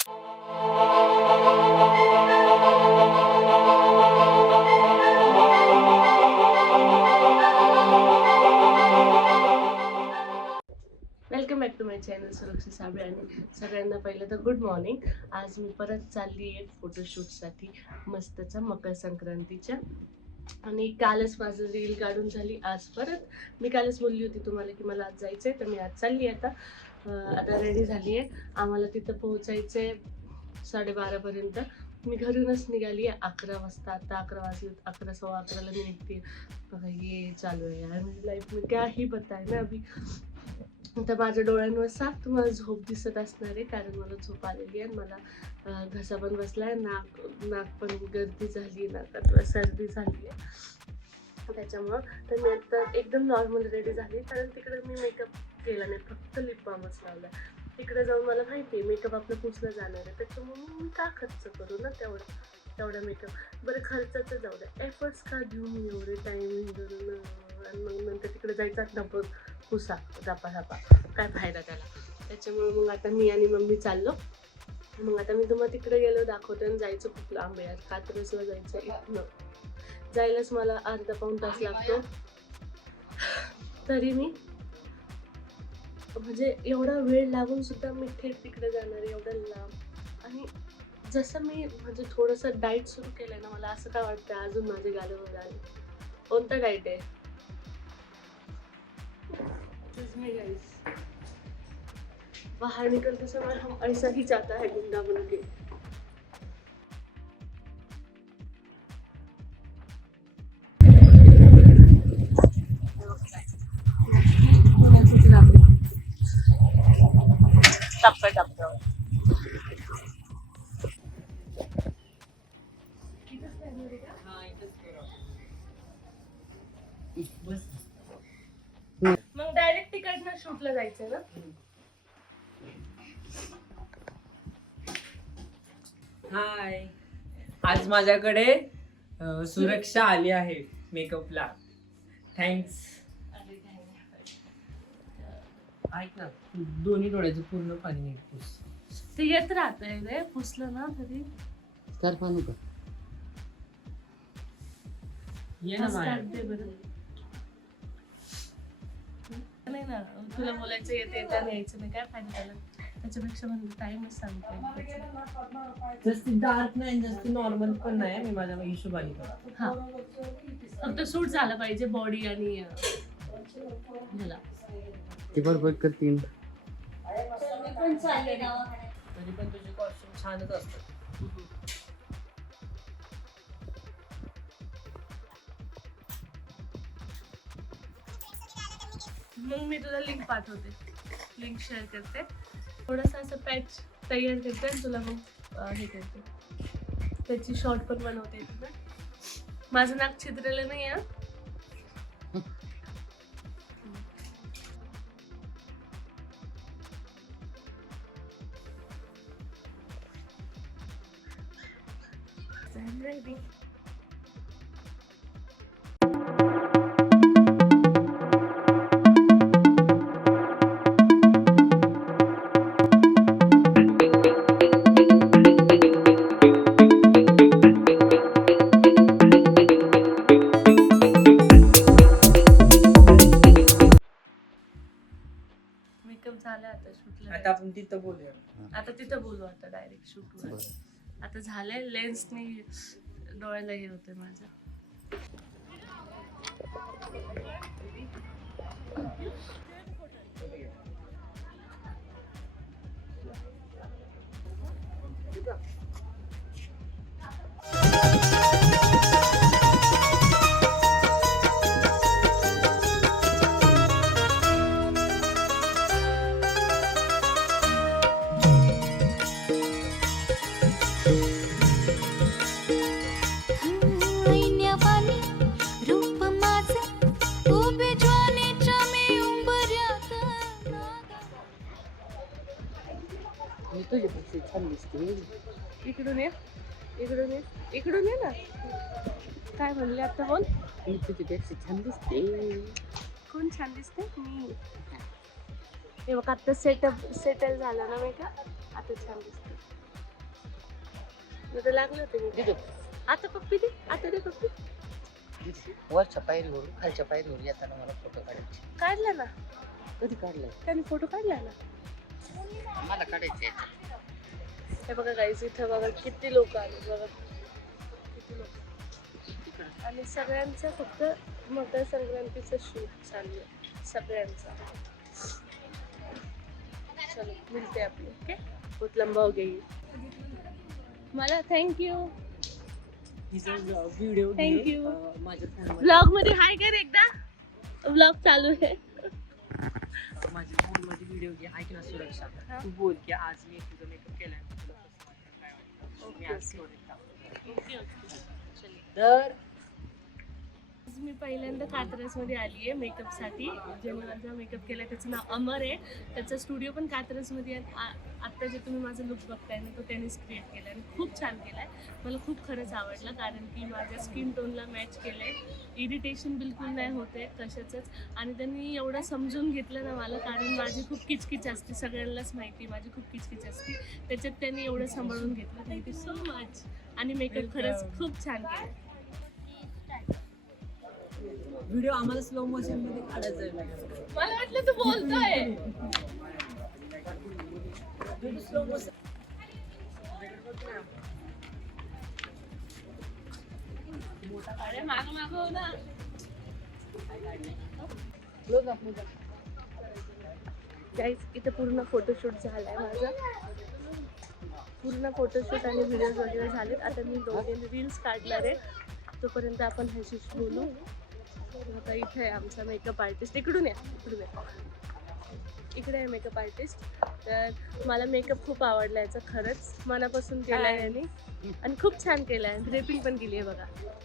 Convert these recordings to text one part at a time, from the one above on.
Welcome back to my channel Suraksha Sable. आणि सगळ्यांना पहिलं तर गुड मॉर्निंग. आज मी परत चालली आहे फोटोशूटसाठी मस्तचा मकर संक्रांतीच्या. आणि कालच माझं रील काढून झाली. आज परत मी कालच बोलली होती तुम्हाला की मला आज जायचं आहे, तर मी आज चालली आहे. आता रेडी झाली आहे. आम्हाला तिथं पोहोचायचं आहे 12:30पर्यंत. मी घरूनच निघाली आहे 11 वाजता. आता 11 वाजले, 11 सव्वा 11ला मी निघते. बघा ये चालू आहे यार मेरी लाईफ में, क्या ही बताय ना अभी. तर माझ्या डोळ्यांवर साफ तुम्हाला झोप दिसत असणार आहे, कारण मला झोप आलेली आहे. मला घसा पण बसलाय, नाक पण गर्दी झाली, नाकात सर्दी झाली आहे त्याच्यामुळं. तर मी आता एकदम नॉर्मल रेडी झाली, कारण तिकडे मी मेकअप केला नाही, फक्त लिप बामच लावला. तिकडे जाऊन मला माहिती आहे मेकअप आपलं पुसलं जाणार आहे, त्याच्यामुळे मी का खर्च करू ना तेवढा मेकअप. बरं खर्चाचं जाऊ द्या, एफर्ट्स का घेऊ मी एवढे टाईम करून, आणि मग नंतर तिकडे जायचाच ना पुसा झापा काय फायदा त्याला. त्याच्यामुळे मग आता मी आणि मम्मी चाललो. मग आता मी तुम्हाला तिकडे गेलो दाखवते. आणि जायचं खूप लांब आहे, कात्रजला जायचं. इथनं जायलाच मला अर्धा पाऊण तास लागतो. तरी मी म्हणजे एवढा वेळ लागून सुद्धा मी थेट तिकडे जाणार आहे, एवढं लांब. आणि जसं मी म्हणजे थोडंसं डाएट सुरू केलं ना, मला असं काय वाटतं अजून माझे गालावर आले. कोणता डाएट आहे? बाहर निकलते समय हम ऐसा ही चाहता है गुंडा बन के. टप्प्यावर मग डायरेक्ट तिकडनं शूटला जायचंय ना. हाय, आज माझ्याकडे सुरक्षा आली आहे मेकअपला. थँक्स. ऐक ना, दोन्ही डोळ्याचं पूर्ण पाणी नीट पुस. ते येत राहतंय रे, पुसलं ना तरी. चार पाणी का ये ना माया. नाही ना, तुला बोलायचं येते त्या यायचं नाही, काय फायदा त्याला. त्याच्यापेक्षा म्हणजे टाइमच सांगते. जास्त डार्क नाही, जास्त नॉर्मल पण नाही. मी माझ्या हिशोबाने करतो. हा, फक्त सूट झालं पाहिजे बॉडी आणि ह्याला. ते बरोबर करतील. तरी पण तुझे कॉस्ट्युम छानच असतात. मग मी तुला लिंक पाठवते, लिंक शेअर करते. थोडंसं असं पॅच तयार करते आणि तुला मग हे करते. त्याची शॉर्ट पण बनवते तुला. माझं नाक छिद्रलं नाही आहे. रेडी. मेकअप झाला आता शूटला. आता आपण तिथं बोलूया. आता तिथं बोलू, आता डायरेक्ट शूटवर. आता झालंय, लेन्सनी डोळ्याला हे होते माझं. तुझ्यापेक्षा छान दिसते. इकडून ये, इकडून ये, इकडून ये ना. काय म्हणले आता? बोल. मी तुझ्यापेक्षा छान दिसते. कोण छान दिसते? मी. हे बघ आता सेटल झालं ना मेकअप, आता छान दिसते. नाही तर लागले होते मी. तिथं आता पप्पी दे, आता दे पप्पी. वरच्या पायरीवरून खालच्या पायरीवर येताना मला फोटो काढायचे. काढला ना कधी काढलाय? त्याने फोटो काढला ना. मला काढायचे. हे बघा गाईज, इथं बघा किती लोक आले बघा, किती लोक. आणि सगळ्यांचं फक्त मकर संक्रांतीचं शूट चालू आहे सगळ्यांचा. चलो मिळते आपली. ओके, बहुत लंबा हो गई. मला थँक्यू. Video Thank you. माझ्या फोन ब्लॉग मध्ये हाय कर एकदा. ब्लॉग चालू आहे. माझ्या फोन मध्ये व्हिडिओ घे. ऐक ना सुरक्षा, हा. तू बोल की आज मी तुझा मेकअप केलाय, तुला कसं वाटतं, काय वाटतं? मी आज सोडेल टाकतो. Okay okay. चलिए. तर आज मी पहिल्यांदा कात्रजमध्ये आली आहे मेकअपसाठी. ज्याने माझा मेकअप केला त्याचं नाव अमर आहे. त्याचा स्टुडिओ पण कात्रजमध्ये आहे. आत्ता जे तुम्ही माझा लुक बघताय ना तो त्यानेच क्रिएट केला आणि खूप छान केला आहे. मला खूप खरंच आवडला, कारण की माझ्या स्किन टोनला मॅच केलं आहे. इरिटेशन बिलकुल नाही होते कशाचंच. आणि त्यांनी एवढं समजून घेतलं ना मला, कारण माझी खूप किचकिच असते, सगळ्यांनाच माहिती माझी खूप किचकिच असते. त्याच्यात त्यांनी एवढं सांभाळून घेतलं. Thank you so much. आणि मेकअप खरंच खूप छान केला. व्हिडिओ आम्हाला स्लो मोशन मध्ये काढायचा आहे. मला वाटलं तू बोलतोय. Slow motion. अरे मागं मागं हो ना. गाईज, इथे पूर्ण फोटोशूट झालाय माझा. पूर्ण फोटोशूट आणि व्हिडिओज वगैरे झालेत. आता मी 2-3 रील्स काढणार आहे. तोपर्यंत आपण ह्याशीच बोलू. आता इथे आहे आमचा मेकअप आर्टिस्ट. इकडून या, इकडून या. इकडे आहे मेकअप आर्टिस्ट. तर मला मेकअप खूप आवडला याचा, खरंच मनापासून केला आहे यांनी आणि खूप छान केला आहे. ड्रेपिंग पण केली आहे बघा,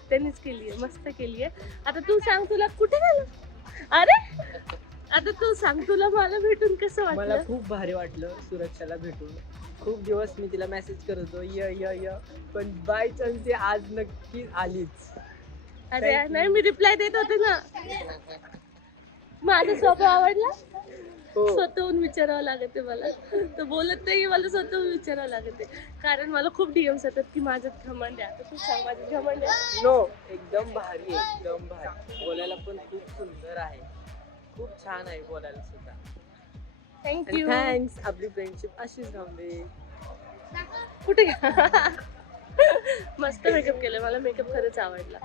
त्यांनीच केली आहे, मस्त केली आहे. आता तू सांग, तुला कुठे गेलं? अरे आता तू सांग, तुला मला भेटून कसं मला वाटलं? खूप भारी वाटलं सुरक्षाला भेटून. खूप दिवस मी तिला मेसेज करत होतो य पण बाय चान्स ती आज नक्की आलीच. अरे Thank you. नाही, मी रिप्लाय देत होते ना. माझा स्वभाव आवडला. हो. स्वतःहून विचारावं लागते मला. तर बोलत नाही, मला स्वतःहून विचारावं लागते. कारण मला खूप डीएम्स येतात की माझ्यात घमंड आहे. आता तू सांग, माझ्यात घमंड आहे? नो, एकदम भारी आहे, एकदम भारी. बोलायला पण खूप सुंदर आहे, खूप छान आहे बोलायला सुद्धा. थँक्यू. थँक्स. आपली फ्रेंडशिप अशीच राहून दे. कुठे गेला? मस्त मेकअप केलं. मला मेकअप खरंच आवडला.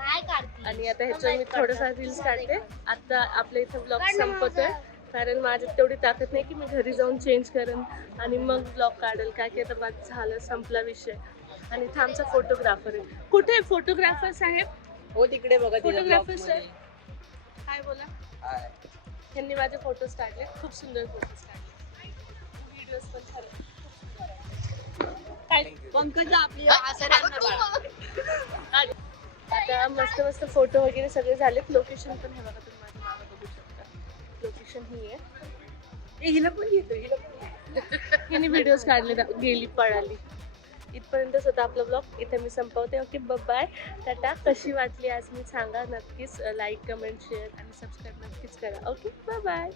आणि आता ह्याच्यावर मी थोडंफार रील्स काढते. आता आपल्या इथं ब्लॉग संपतोय, कारण माझ्यात तेवढी ताकद नाही की मी घरी जाऊन चेंज करेन आणि मग ब्लॉग काढेल. काय की आता माझं झालं, संपला विषय. आणि इथं आमचा फोटोग्राफर आहे. कुठे फोटोग्राफर साहेब? हो, तिकडे बघा तिच्या Photographer blog sir. मध्ये. काय बोला? हाय. त्यांनी माझे फोटोज काढले, खूप सुंदर फोटोज काढले. व्हिडिओज पण छान. काय पंकज आपली आता मस्त मस्त फोटो वगैरे सगळे झालेत. लोकेशन पण हे बघा, तुम्ही माझ्या मागे बघू शकता. लोकेशन ही आहे. हिला पण घेतो, हिला पण. हिने व्हिडिओज काढले, गेली पळाली. इथपर्यंतच होता आपला ब्लॉग. इथे मी संपवते. Okay, bye. टाटा. कशी वाटली आज मी सांगा नक्कीच. लाईक, कमेंट, शेअर आणि सबस्क्राईब नक्कीच करा. Okay, bye.